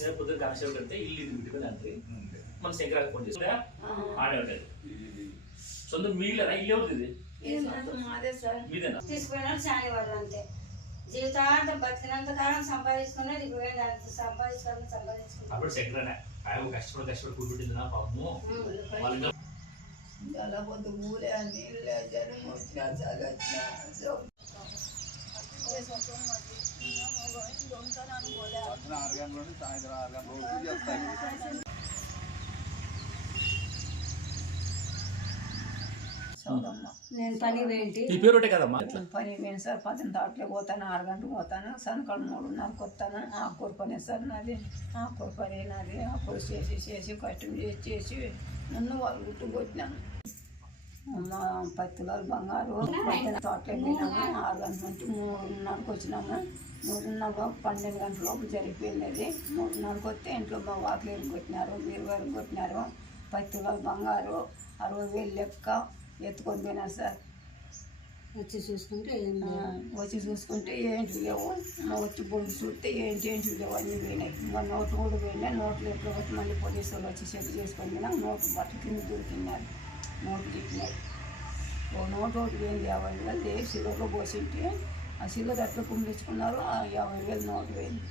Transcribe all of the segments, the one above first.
నేను పొద్దున కానిస్టేబుల్ వెళ్తే ఇల్లు ఇది ఇంటి మీద అంటే మన శంకరాకి ఫోన్ చేసి ఆడే ఉంటుంది సొంత మీలేరా ఇల్లు ఎవరిది ఇది? మాదే సార్. మీదేనా? తీసుకుపోయినాడు శానివాడు అంతే. జీవితాంతం బతికినంత కాలం సంపాదించుకున్నది ఇప్పుడు అంత సంపాదించుకోవడం సంపాదించుకున్నాడు అప్పుడు శంకరనే ఆయన కష్టపడి కష్టపడి కూర్చుంటుంది నా పాపము వాళ్ళ జలబొద్దు ఊరే నీళ్ళే జనం వచ్చినా చగచ్చినా పొద్దున ఆరు గంటల నుండి సాయంత్రం ఆరు గంటల వరకు చేస్తాయి సౌదమ్మ. నేను పని ఇట్లా పని పోయిన సార్ పద్దెనిమిది దాంట్లో పోతాను ఆరు గంటలకు పోతాను సనకాలం మూడున్నరకు వస్తాను ఆకుకూర పని సార్ నాది ఆకుకూర పని నాది ఆకుకూర చేసి చేసి కష్టం చేసి చేసి నన్ను వాళ్ళు గుట్టు కొట్టినాను మా పత్తులాలు బంగారు పద్దెనిమిది తోటలో పోయినాము ఆరు గంటల నుంచి మూడున్నరకు వచ్చినాము. మూడున్నర పన్నెండు గంటల లోపు జరిగిపోయింది అది. మూడున్నరకు వస్తే ఇంట్లో మా వాకిలు కొట్టినారు బీరువారు కొట్టినారు. పత్తులాలు బంగారు అరవై వేలు లెక్క ఎత్తుకొని పోయినారు సార్. వచ్చి చూసుకుంటే వచ్చి చూసుకుంటే ఏంటి లేవు. మా వచ్చి బొమ్మ చూస్తే ఏంటి ఏంటి లేవు అన్నీ పోయినాయి. ఇంకా నోటు కూడా పోయినాయి నోట్లు ఎప్పుడు వచ్చి మళ్ళీ పోలీసు వాళ్ళు వచ్చి చెక్ చేసుకొని పోయినా. నోటు బట్టల కింద దొరికినారు నోటు చెప్పినాయి ఓ నోటు ఒకటి వేయింది యాభై వేలు దేవి సిల్వర్లో పోసింటే ఆ సిల్వర్ ఎట్లా కుమ్మించుకున్నారు ఆ యాభై వేలు నోటు వేయింది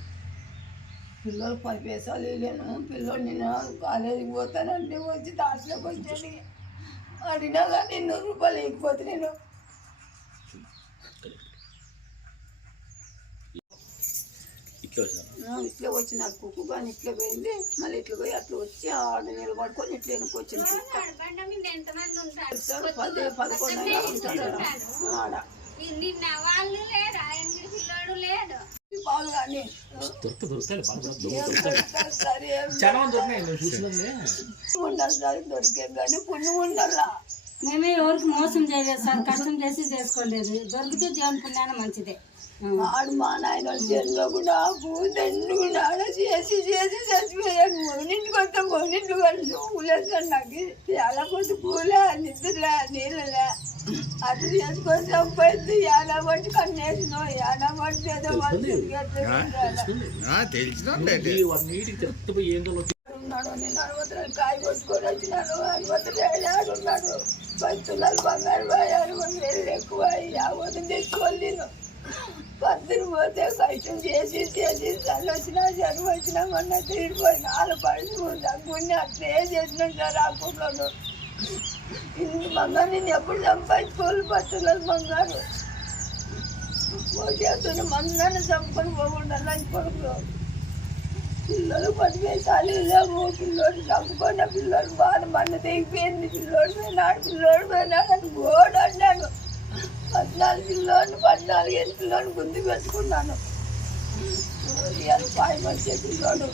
పిల్లలు పది పైసలు వేయలేను పిల్లలు నేను కాలేజీకి పోతానంటే వచ్చి దాంట్లోకి వచ్చాను అడిగినా కానీ నూరు రూపాయలు ఇకపోతే నేను. ఇట్లా వచ్చిన ఇట్లా వచ్చి నాకు కుక్కు కానీ ఇట్లా పోయింది. మళ్ళీ ఇట్లా పోయి అట్లా వచ్చి ఆడ నిలబడుకొని ఇట్లా సార్ పది పదకొండు ఉంటాడు ఆడ. కానీ దొరికే కానీ పుణ్యం ఉండాలా? మేమే ఎవరికి మోసం చేయలేదు సార్ కష్టం చేసి చేసుకోలేదు. దొరికితే దేవుని పుణ్యాన మంచిదే. ఆడు మా నాయన చేతిలో కూడా పూజండు కూడా ఆడ చేసి చేసి చచ్చిపోయాను మొగనింటికి వస్తే మొగనింటి కలిసి పూలేసాను నాకు చాలా కొద్ది పూలే నిద్రలే నీళ్ళలే. అది చేసుకొని చంపైంది యానా పట్టి కన్నేసినావు యానా పట్టి ఏదో ఉన్నాడు నేను అరవతలు కాయ కొట్టుకొని వచ్చినాను ఏడాడున్నాడు పది తులాలు బంగారు పోయారు వేలు ఎక్కువ యావతం తెచ్చుకోవాలి నేను పద్దెని పోతే కష్టం చేసి చేసి చల్లి వచ్చినా జనం వచ్చినా మొన్న తీరిపోయిన ఆలు పడి దగ్గుని అట్లే చేసినాం సార్ ఆ కుట్లను ఇన్ని బంగారు నేను ఎప్పుడు సంపాదించుకోవాలి పత్తులలో బంగారు. చేస్తున్న మందాన్ని చంపుకొని పోకుండా లంచ్ కొడుకు పిల్లలు పదివేలు సార్లు పిల్లోడు చంపుకున్న పిల్లోడు బాగా మన తెగిపోయింది పిల్లోడు పోయినాడు పిల్లోడు పోయినాడు అని గోడు అన్నాను. పద్నాలుగు పిల్లోని పద్నాలుగు ఏళ్ళ పిల్లోని గుంది పెట్టుకున్నాను. ఇవాళ పాయ వచ్చే పిల్లోడు.